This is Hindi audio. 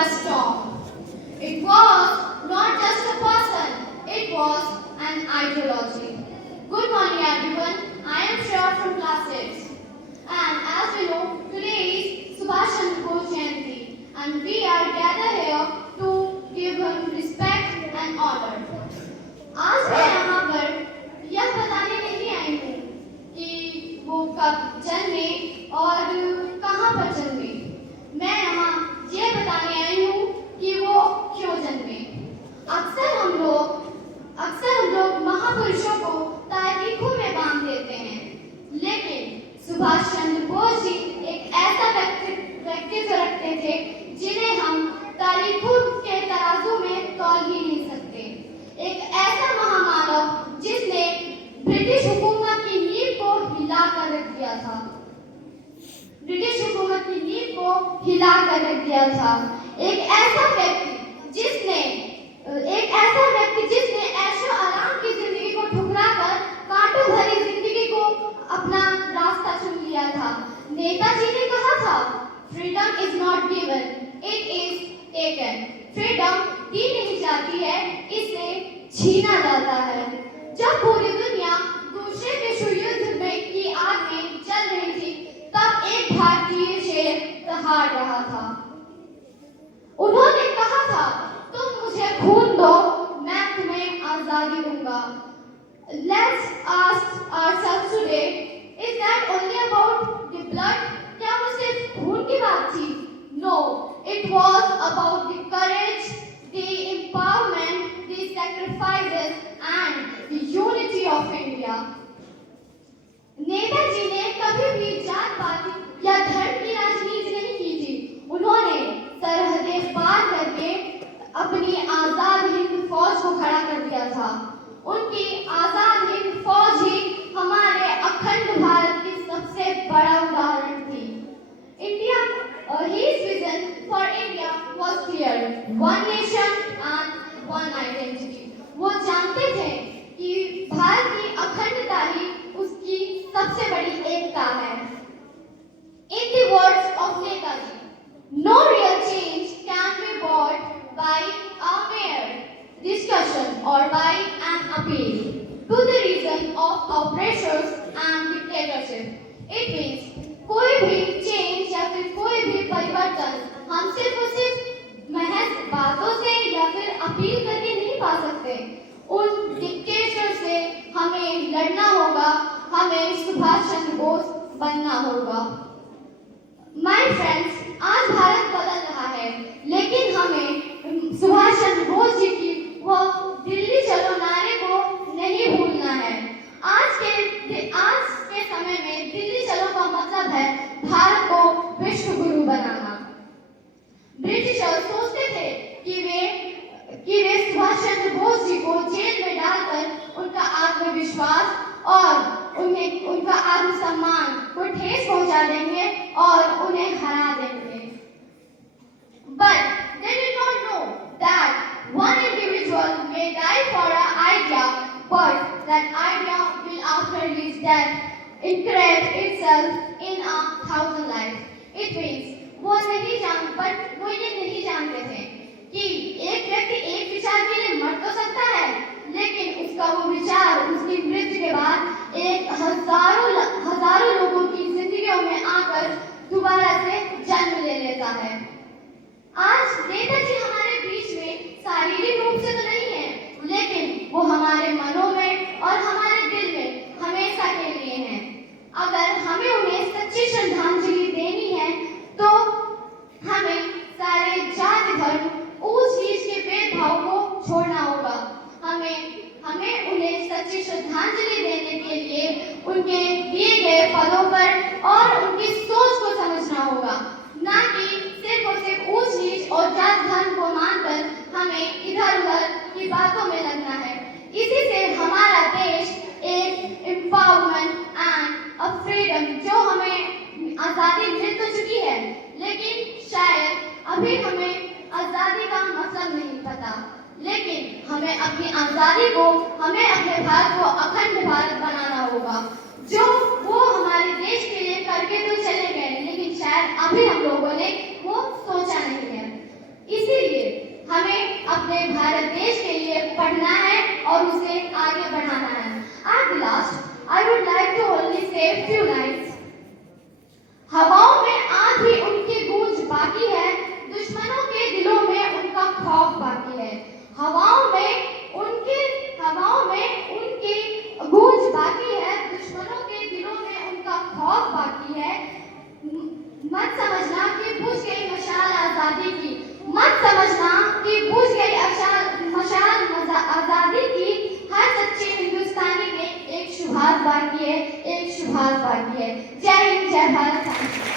a storm. It was not just a person, it was an ideology. Good morning everyone, I am Shreya from class 6. And as we know, today is Subhash Chandra Bose Jayanti and we are gathered here to give him respect and honor. आज मैं यहाँ पर यह बताने नहीं आई हूँ कि वो कब जन्मे और कहाँ पर जन्मे। मैं यहाँ ये बताने आई हूँ कि वो क्यों जन्मे। अक्सर हम लोग महापुरुषों को तारीखों में बांध देते हैं, लेकिन सुभाष चंद्र बोस जी एक ऐसा व्यक्तित्व रखते थे जिन्हें हम तारीखों के तराजू में तौल ही नहीं सकते। एक ऐसा महामानव जिसने ब्रिटिश हुकूमत की नींव को हिला कर रख दिया था। ब्रिटिश हुकूमत की नींव को हिला कर रख दिया था। एक ऐसा व्यक्ति जिसने ऐशो आराम की जिंदगी को ठुकराकर कांटों भरी जिंदगी को अपना रास्ता चुन लिया था। नेताजी ने कहा था, freedom is not given, it is taken. Freedom दी नहीं जाती है, इसे छीना जाता है। जब पूरी दुनिया दूसरे विश्व युद्ध की आग में जल रही थी, तब एक भारतीय शेर दहाड़ रहा था। उन्होंने कहा था, तुम मुझे खून दो, मैं तुम्हें आजादी दूंगा। Let's ask ourselves today, is that only about the blood? क्या वो सिर्फ खून की बात थी? No, it was about the courage, the empowerment, the sacrifices and the unity of India. Netaji ने कभी भी जात पात या धर्म की राजनीति नहीं की थी। उन्होंने सरहदें पार करके अपनी आजाद हिंद फौज को खड़ा कर दिया था। उनकी आजाद हिंद फौज ही हमारे अखंड भारत की सबसे बड़ा उदाहरण थी। His vision for India was clear: one nation and one identity. वो जानते थे कि भारत की अखंडता ही उसकी सबसे बड़ी एकता है। In the words of Netaji, no real change can be brought by a mere discussion or by an appeal to the reason of oppressors and dictatorship. It means कोई भी चेंज या फिर कोई भी परिवर्तन हम सिर्फ महज बातों से या फिर अपील करके नहीं पा सकते। उन डिक्टेटर से हमें लड़ना होगा, हमें सुभाष चंद्र बोस बनना होगा। माय फ्रेंड्स, आज भारत बदल रहा है, लेकिन हमें सुभाष चंद्र बोस जी की वो दिल्ली चलो नारे को नहीं भूलना है। आज के समय में दिल्ली चलो का मतलब है भारत को विश्व गुरु बनाना। ब्रिटिशर्स सोचते थे कि वे सुभाष चंद्र बोस जी को जेल में डालकर उनका आत्मविश्वास और उनका आत्मसम्मान को ठेस पहुंचा देंगे और उन्हें हरा देंगे। But they did not know that one individual may die for an idea, but that idea will after his death incarnate itself in 1,000 lives. It means वो ये नहीं जानते थे कि एक व्यक्ति एक विचार के लिए मर तो सकता है, लेकिन उसका वो विचार उसकी मृत्यु के बाद एक हजारों लोगों की जिंदगियों में आकर दोबारा से जन्म ले लेता है। आज नेताजी हमारे बीच में शारीरिक रूप से तो नहीं है, लेकिन वो हमारे मनों में और हमारे दिल में हमेशा के लिए हैं। अगर हमें उन्हें सच्ची श्रद्धांजलि देनी है तो हमें सारे जाति धर्म ऊंच नीच के भेदभाव को छोड़ना होगा। हमें उन्हें सच्ची श्रद्धांजलि देने के लिए उनके दिए गए पदों पर और उनकी सोच को समझना होगा, ना कि सिर्फ और सिर्फ ऊंच नीच और जाति धर्म को मानकर हमें इधर उधर की बातों में लगना है। इसी से हमारा देश एक एम्पावरमेंट एंड अ फ्रीडम, जो हमें आजादी मिल तो चुकी है, लेकिन शायद अभी हमें आजादी का मतलब नहीं पता, लेकिन हमें अपनी आजादी को, हमें अपने भारत को अखंड भारत बनाना होगा, जो वो हमारे देश के लिए करके तो चले गए, लेकिन शायद अभी हम लोगों ने वो सोचा नहीं है। शुभारंभ बाकी है। जय हिंद, जय भारत।